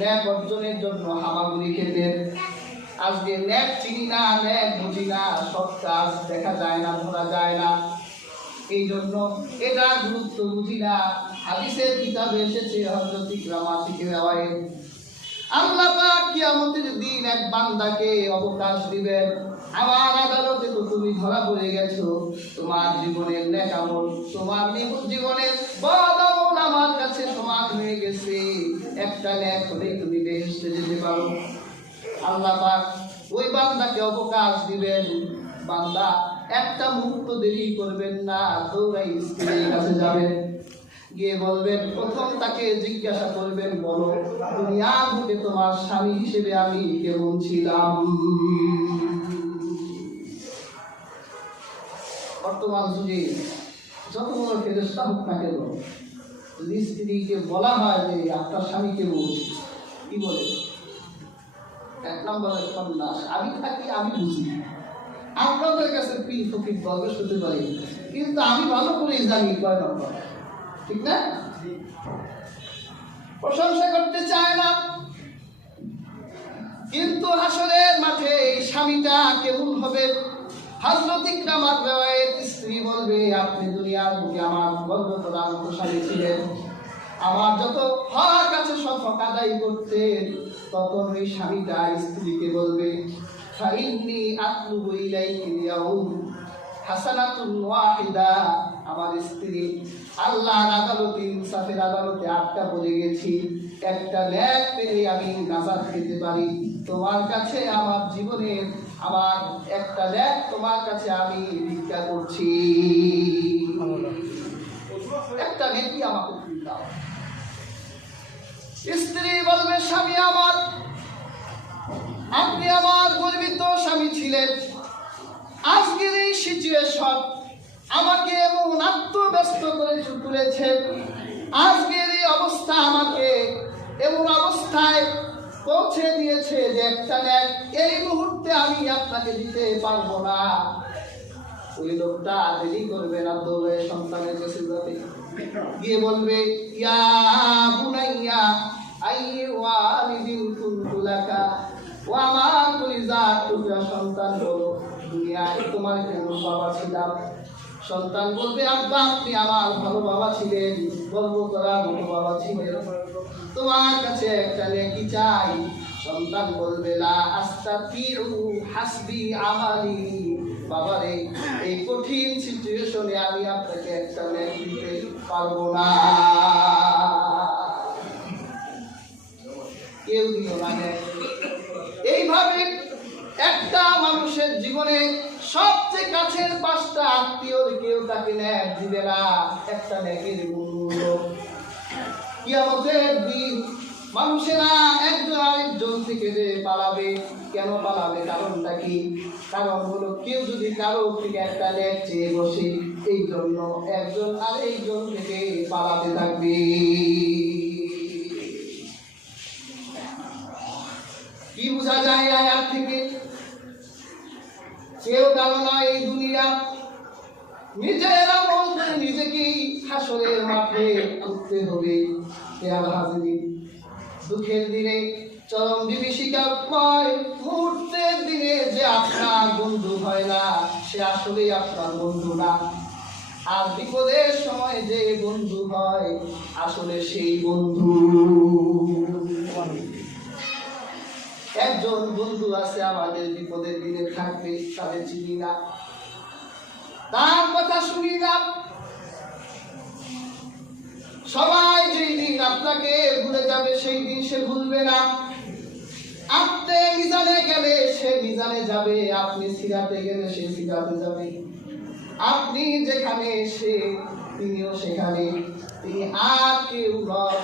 ন্যাক অর্জনের জন্য হামাগুড়ি খেতেন। আজকে ন্যাক চিনি না, ন্যাক বুঝি না, সব কাজ দেখা যায় না, ধরা যায় না। এই জন্য এটা গুরুত্ব বুঝি না। হাদিসের কিতাবে এসেছে হযরত ইকরামা থেকে রিওয়ায়াত, আল্লাহ পাক কিয়ামতের দিন এক বান্দাকে অবকাশ দিবেন। আমার আদালতে তো তুমি ধরা পড়ে গেছো, তোমার জীবনের নেক আমল, তোমার জীবনের বদ আমল আমার কাছে সমান হয়ে গেছে, একটা নেক হলেই তুমি বেহেশতে যেতে পারো। আল্লাহ পাক ওই বান্দাকে অবকাশ দিবেন। বান্দা একটা মুহূর্ত দেরি করবেন না, দৌড়াই স্ত্রীর কাছে যাবেন, গিয়ে বলবেন, প্রথম তাকে জিজ্ঞাসা করবেন, বলো দুনিয়া থেকে তোমার স্বামী হিসেবে আমি কেমন ছিলাম? বর্তমান যুগে যত বড় ফেরেশতা হোক না কেন, যদি স্ত্রীকে বলা হয় যে আপনার স্বামী কেমন, কি বলে? এক নম্বরের সন্ন্যাস, আমি থাকি আমি বুঝি। আপনাদের কাছে পীর ফকির গল্প হতে পারি, কিন্তু আমি ভালো করেই জানি কয় নম্বর, ঠিক না? প্রশংসা করতে চায় না, কিন্তু হাসরের মাঠে এই স্বামীটা কেমন হবে? হযরত ইকরামার রিওয়ায়াত, স্ত্রী বলবে, আপনি দুনিয়ার বুকে আমার গর্ব করার মতো স্বামী ছিলেন, আমার যত হক আছে সব হক আদায় করতেন। তখন ওই স্বামীটা স্ত্রীকে বলবে, ফাইন্নী আতলুবু ইলাইকি ইয়াউম হাসানাতুন ওয়াহিদা। আমার স্ত্রী, আল্লাহর আদালতে, ইনসাফের আদালতে আটকা পড়ে গেছি, একটা নেক পেলে আমি নাজাত পেতে পারি। তোমার কাছে আমার জীবনের আমার একটা নেক তোমার কাছে আমি ভিক্ষা করছি, একটা নেকি আমাকে দাও। স্ত্রী বলবে, স্বামী আমার, আপনি আমার গর্বিত স্বামী ছিলেন, আজকের এই সিচুয়েশন আমাকে এমন আত্মব্যস্ত করে তুলেছে, আজকের এই অবস্থা আমাকে এমন অবস্থায় পৌঁছে দিয়েছে যে একটা নেক এই মুহূর্তে আমি আপনাকে দিতে পারবো না। ওই লোকটা দেরি করবে না, দৌড়ে সন্তানের কাছে যাবে, গিয়ে বলবে, ইয়া বুনাইয়া আইয়ি ওয়ালিদিন কুনতু লাকা, ও আমার কলিজার টুকরা সন্তান, বলো দুনিয়ায় তোমার কেমন বাবা ছিলাম? সন্তান বলবে, আব্বা আপনি আমার ভালো বাবা ছিলেন, গর্ব করার মতো বাবা ছিলেন, তোমার কাছে একটা নেকি চাই। সন্তান বলবে, লা আস্তাতিউ হাসবি আমালি, বাবারে এই কঠিন সিচুয়েশনে আমি আপনাকে একটা নেক দিতে পারবো না। কেউ দিল না। এইভাবে একটা মানুষের জীবনে সবচেয়ে কাছের পাঁচটা আত্মীয়র কেউ তাকে নেক দিবে না, একটা নেকের মূল্য। কিয়ামতের দিন মানুষেরা একজন আরেকজন থেকে যে পালাবে, কেন পালাবে? কারণটা কি? কারণ হলো, কেউ যদি কারো থেকে একটা নেক চেয়ে বসে, এই জন্য একজন আরেকজন থেকে পালাতে থাকবে। কি বোঝা যায় আয়াত থেকে? কেউ কারো নয়, এই দুনিয়া নিজের আমল করে নিজেকেই হাসরের মাঠে উঠতে হবে। দুঃখের দিনে, চরম বিভীষিকাময় মুহূর্তের দিনে যে আপনার বন্ধু হয় না, সে আসলে আপনার বন্ধু না। আর বিপদের সময় যে বন্ধু হয়, আসলে সেই বন্ধু। একজন বন্ধু আছে আমাদের বিপদের দিনে থাকবে, তাদের চিনি না, তার কথা শুনি না। সবাই যেই দিন আপনাকে ভুলে যাবে, সেই দিন সে ভুলবে না। আপনি মিজানে গেলে সে মিজানে যাবে, আপনি সিরাতে গেলে সে সিরাতে যাবে, আপনি যেখানে সে তিনিও সেখানে, তিনি আর কেউ নন,